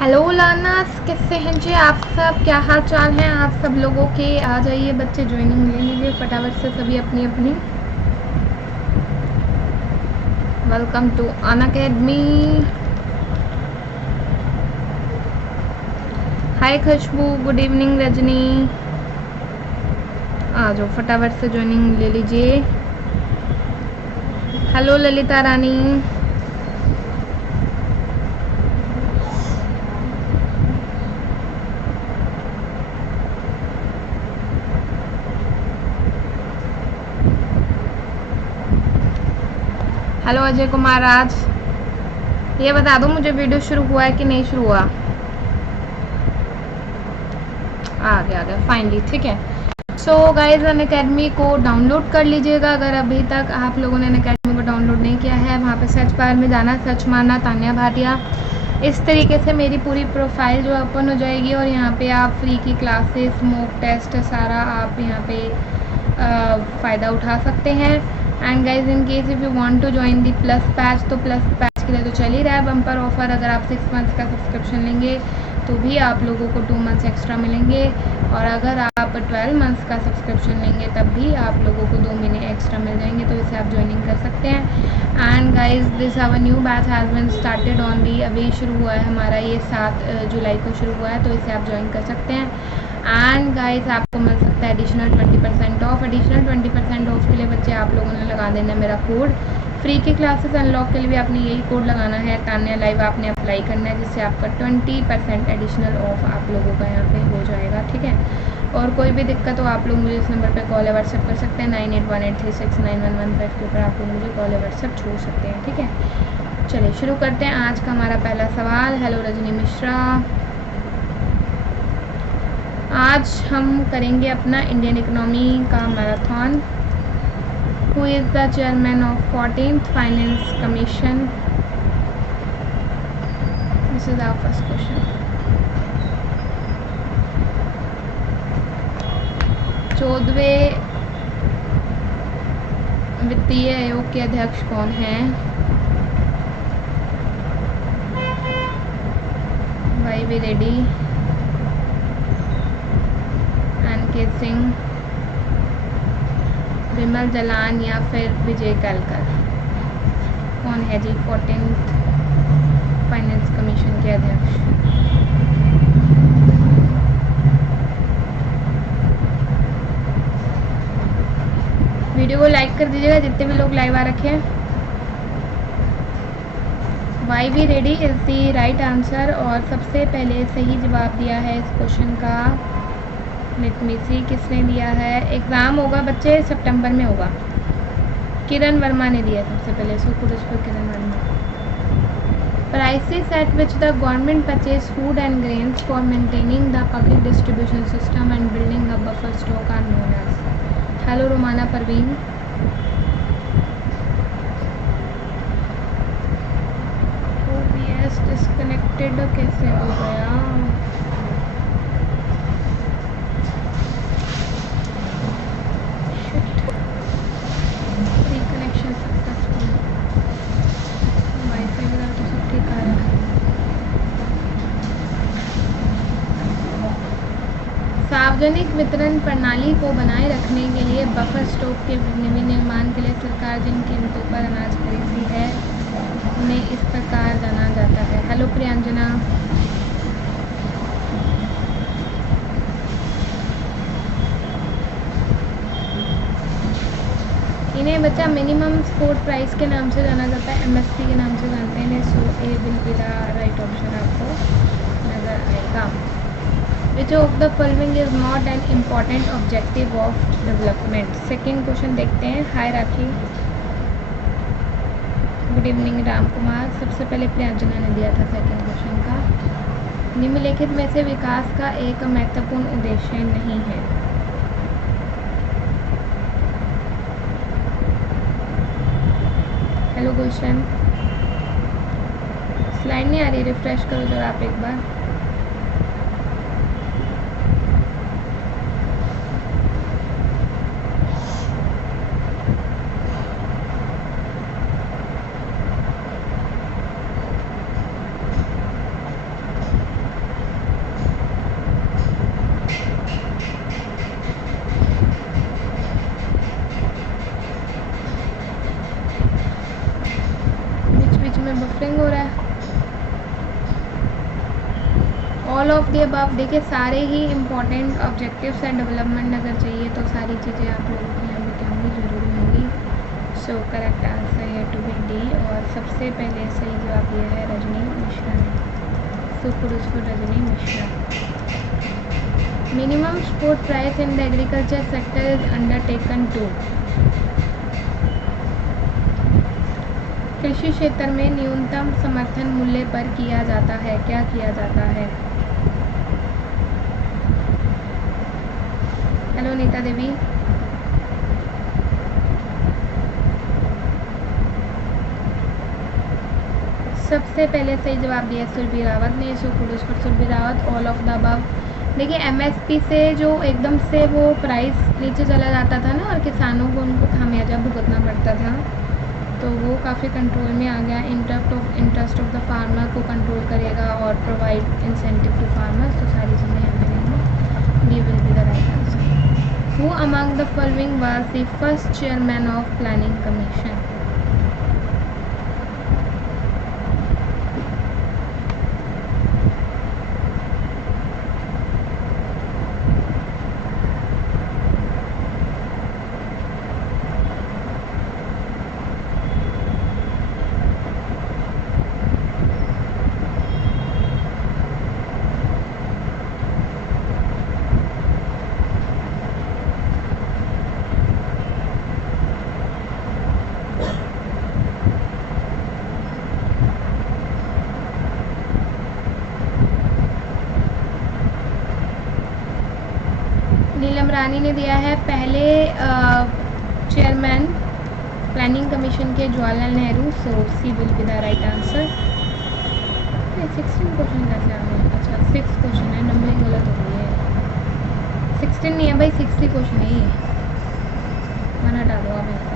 Hello लानास, कैसे हैं जी आप सब? क्या हाल चाल हैं आप सब लोगों के? आ जाइए बच्चे, ज्वाइनिंग ले लीजिए फटाफट से सभी अपनी अपनी। Welcome to Unacademy. Hi Khushbu, good evening Rajni. आ जाओ फटाफट से ज्वाइनिंग ले लीजिए। हेलो ललिता रानी। हेलो अजय कुमार राज। ये बता दो मुझे, वीडियो शुरू हुआ है कि नहीं शुरू हुआ? आ गया फाइनली, ठीक है। सो गाइज, अन अकेडमी को डाउनलोड कर लीजिएगा अगर अभी तक आप लोगों ने अन अकेडमी को डाउनलोड नहीं किया है। वहाँ पे सर्च बार में जाना, सर्च मारना तान्या भाटिया। इस तरीके से मेरी पूरी प्रोफाइल जो ओपन हो जाएगी और यहाँ पे आप फ्री की क्लासेस, मॉक टेस्ट, सारा आप यहाँ पे फ़ायदा उठा सकते हैं। And guys, in case if you want to join the plus batch, तो प्लस बैच के लिए तो चल ही रहा है बम्पर ऑफर। अगर आप 6 मंथ्स का सब्सक्रिप्शन लेंगे तो भी आप लोगों को 2 मंथ्स एक्स्ट्रा मिलेंगे, और अगर आप 12 मंथ्स का सब्सक्रिप्शन लेंगे तब भी आप लोगों को 2 महीने एक्स्ट्रा मिल जाएंगे। तो इसे आप ज्वाइनिंग कर सकते हैं। And guys, this our new batch has been started on the, अभी शुरू हुआ है हमारा, ये 7 जुलाई को शुरू हुआ है, तो इसे आप ज्वाइन कर सकते हैं। एंड गाइज, आपको मिल सकता है एडिशनल 20% ऑफ। एडिशनल 20% ऑफ के लिए बच्चे आप लोगों ने लगा देना मेरा कोड। फ्री की क्लासेस अनलॉक के लिए भी आपने यही कोड लगाना है, तान्या लाइव आपने अप्लाई करना है, जिससे आपका 20% एडिशनल ऑफ आप लोगों का यहाँ पे हो जाएगा, ठीक है। और कोई भी दिक्कत हो आप लोग मुझे इस नंबर पे कॉल या व्हाट्सएप कर सकते हैं। 9818369115 के ऊपर आप लोग मुझे कॉल या व्हाट्सएप छोड़ सकते हैं, ठीक है। चलिए शुरू करते हैं आज का हमारा पहला सवाल। हेलो रजनी मिश्रा। आज हम करेंगे अपना इंडियन इकोनॉमी का marathon. Who is the chairman of 14th Finance Commission? This is our first question. 14वें वित्तीय आयोग के अध्यक्ष कौन हैं? वाई रेड्डी, एन.के. सिंह, विमल जलान या फिर विजय कलकर? कौन है जी 14th फाइनेंस कमीशन के अध्यक्ष? वीडियो को लाइक कर दीजिएगा जितने भी लोग लाइव आ रखे हैं। Why B ready is the right answer, और सबसे पहले सही जवाब दिया है इस क्वेश्चन का, लेट मी सी किसने दिया है। एग्ज़ाम होगा बच्चे सितंबर में होगा। किरण वर्मा ने दिया सबसे पहले, सो कुछ पर Kiran Verma. Prices at which the government purchase food and grains for maintaining the public distribution system and building a buffer stock are known as. Hello Romana Parveen. OBS disconnected कैसे हो गया? Reconnection successful. वाईफाई वगैरह तो सब ठीक आ रहा है। सार्वजनिक वितरण प्रणाली को बनाए रखने के लिए बफर स्टॉक के विनिर्माण के लिए सरकार जिन कीमतों पर अनाज खरीदती है उन्हें इस प्रकार जाना जाता है। हेलो प्रियंजना। इन्हें बच्चा मिनिमम सपोर्ट प्राइस के नाम से जाना जाता है, एमएसपी के नाम से जानते हैं। So A will be the right option आपको नज़र आएगा। Which of the following is not an important objective of development? Second question देखते हैं। हाय राखी, गुड इवनिंग राम कुमार। सबसे पहले प्रियंजना ने दिया था सेकेंड क्वेश्चन का। निम्नलिखित में से विकास का एक महत्वपूर्ण उद्देश्य नहीं है। हेलो गुलशन। स्लाइड नहीं आ रही, रिफ्रेश करो जरा आप एक बार। ऑल ऑफ द अबव, देखिए सारे ही इम्पॉर्टेंट ऑब्जेक्टिव्स एंड डेवलपमेंट अगर चाहिए तो सारी चीज़ें आप लोगों को यहाँ पे क्या होंगी, जरूर होंगी। सो करेक्ट आंसर है टू बी डी। और सबसे पहले सही जवाब ये है रजनी मिश्रा ने। सो पुरुष Rajni Mishra. Minimum support price in the agriculture sector is undertaken to. कृषि क्षेत्र में न्यूनतम समर्थन मूल्य पर किया जाता है, क्या किया जाता है? हेलो नीता देवी। सबसे पहले सही जवाब दिया सुरभि रावत ने। सो पुरुष पर Surabhi Rawat. All of the above, देखिए एमएसपी से जो एकदम से वो प्राइस नीचे चला जाता था ना, और किसानों को उनको खामियाजा भुगतना पड़ता था, तो वो काफ़ी कंट्रोल में आ गया। इंटरेस्ट ऑफ द फार्मर को कंट्रोल करेगा और प्रोवाइड इंसेंटिव टू फार्मर्स। तो सारी चीज़ें यहाँ पे रहेंगी। D will be the right answer. Who among the following was the first chairman of planning commission? Neelam Rani ने दिया है पहले चेयरमैन प्लानिंग कमीशन के Jawaharlal Nehru. So C will be the right answer. 16 question कैसे आ गए? अच्छा 6 क्वेश्चन है, नंबरिंग गलत हो गई है। 16 नहीं है भाई, 60 क्वेश्चन है ये। मन हटा दो आप ऐसे।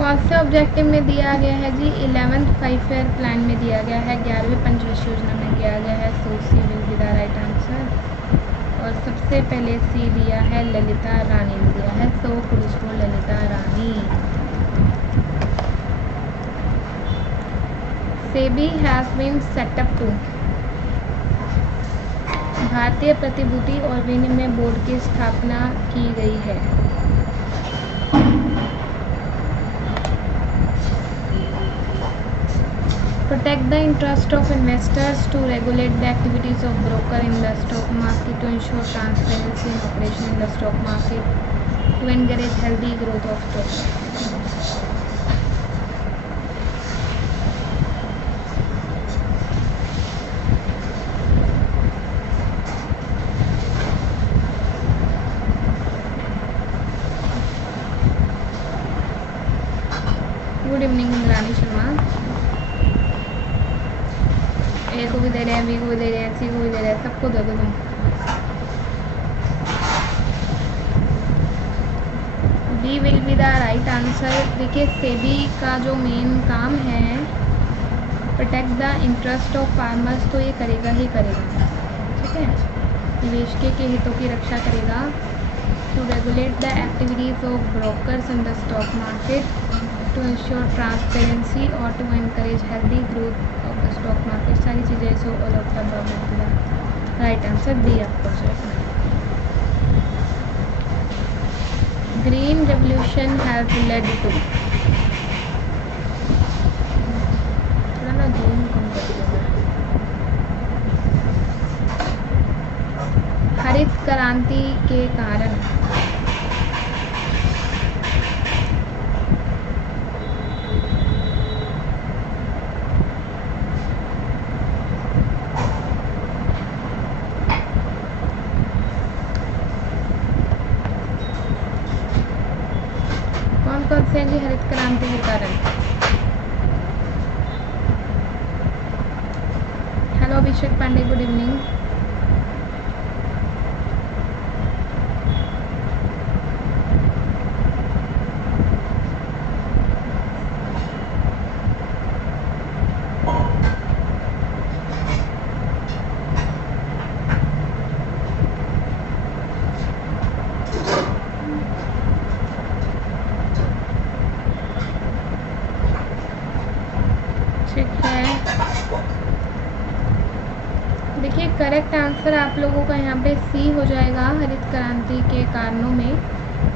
कौन से ऑब्जेक्टिव में दिया गया है जी? 11th 5 ईयर प्लान में दिया गया है, 11वीं पंचवर्षीय योजना में दिया गया है। So C will be the right answer. और सबसे पहले सी दिया है ललिता रानी ने दिया है। सो पुरुष को Lalita Rani. SEBI has been set up to, भारतीय प्रतिभूति और विनिमय बोर्ड की स्थापना की गई है। Protect the interest of investors, to regulate the activities of broker in the stock market, to ensure transparency in operation in the stock market, to encourage healthy growth of stock. Good evening Indrani Sharma. ए को भी दे रहे हैं, B को भी दे रहे हैं, सी को भी दे रहे हैं, सबको दे दो तुम। D will be the right answer. देखिए सेबी का जो मेन काम है protect the interest of farmers, तो ये करेगा ही करेगा, ठीक है। निवेशकों के हितों की रक्षा करेगा। To regulate the activities of brokers in the stock market, to ensure transparency और to encourage healthy growth of the stock market. सारी चीज़ें। So all of the above right answer दी आपको चाहिए। Green revolution has led to, थोड़ा ना zoom कम कर दूँगा। हरित क्रांति के कारण कौन से जी हरित क्रांति के कारण? अभिषेक पांडे, गुड इवनिंग। देखिए करेक्ट आंसर आप लोगों का यहाँ पे सी हो जाएगा। हरित क्रांति के कारणों में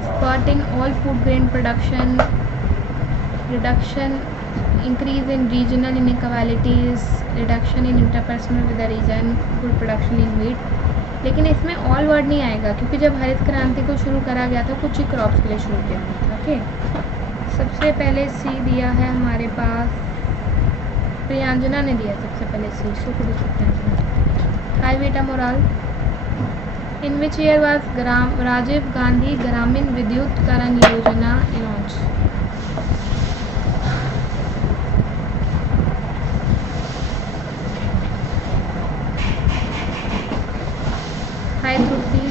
spot in all food grain production, reduction, increase in regional inequalities, reduction in interpersonal with the region, good production in wheat. लेकिन इसमें ऑल वर्ड नहीं आएगा क्योंकि जब हरित क्रांति को शुरू करा गया था कुछ ही क्रॉप्स के लिए शुरू किया गया था। ओके, सबसे पहले सी दिया है हमारे पास, प्रियांजना ने दिया सबसे पहले सी। सो कुछ सकते हैं। हाई बेटा morale. In which year was Rajiv Gandhi ग्रामीण विद्युतीकरण योजना लॉन्च? हाय त्रुटि।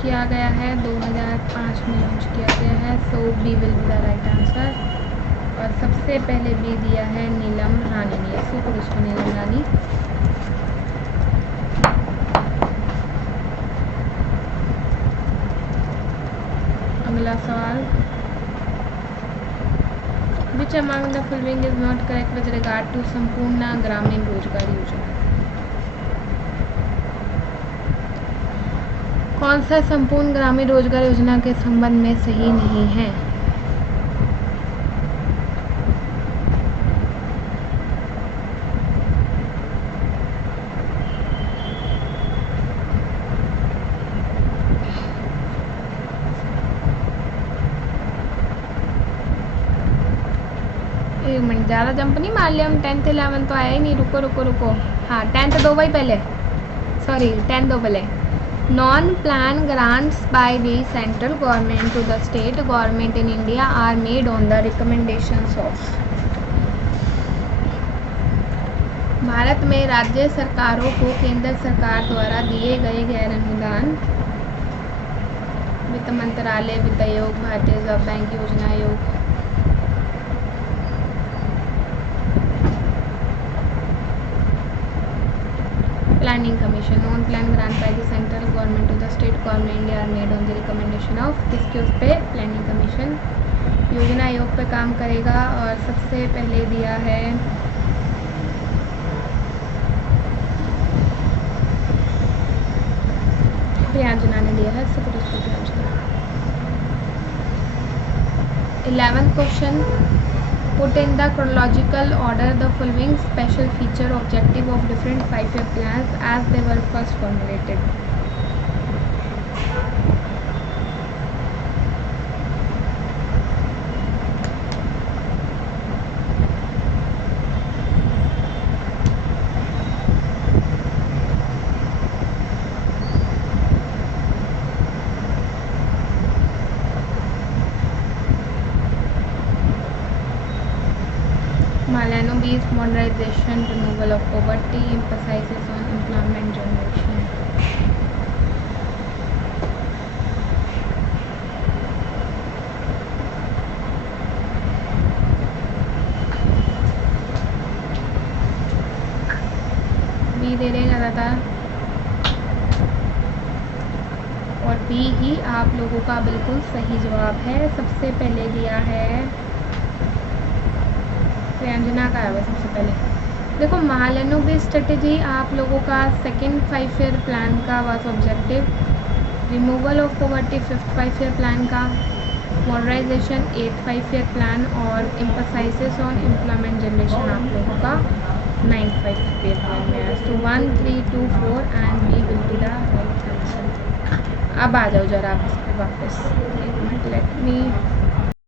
किया गया है 2005 में लॉन्च किया गया है। So B will be the right answer. और सबसे पहले बी दिया है नीलम रानी ने। सो फिर उसको नीलम रानी। अगला सवाल, which among the following is not correct with regard to संपूर्ण ग्रामीण रोजगार योजना? कौन सा संपूर्ण ग्रामीण रोजगार योजना के संबंध में सही नहीं है? एक मिनट, ज़्यादा जंप नहीं मार लिया हम। 10th 11th तो आया ही नहीं। रुको रुको रुको, हाँ 10th दो भाई पहले, सॉरी 10th दो पहले। Non-plan grants by the central government to the state government in India are made on the recommendations of। Bharat में राज्य सरकारों को केंद्र सरकार द्वारा दिए गए गैर अनुदान वित्त मंत्रालय, वित्त आयोग, भारतीय रिजर्व बैंक योजना आयोग, planning commission. Non plan grant by the central government to the state government India are made on the recommendation of. किसके उस पे? Planning commission. योजना आयोग पे काम करेगा। और सबसे पहले दिया है प्रियांजना ने दिया है। सब कुछ प्रियांजना। 11th question, put in the chronological order the following special feature objective of different 5-year plans as they were first formulated। Malano B's modernization, removal of poverty, emphasizes on employment generation। बी दे रहे ज़्यादातर और B ही आप लोगों का बिल्कुल सही जवाब है। सबसे पहले दिया है प्रियांजना का है। सबसे पहले देखो, महालनोबी स्ट्रेटेजी आप लोगों का सेकंड 5-year प्लान का was objective, removal of poverty 5th 5-year plan का, मॉडर्नाइजेशन 8th 5-year प्लान और एम्फसाइसिस ऑन एम्प्लॉयमेंट जनरेशन आप लोगों का 9th 5-year प्लान में है। So 1 3 2 4 and B will be the right answer. अब आ जाओ जरा आप इस पर वापस। एक मिनट, लेट मी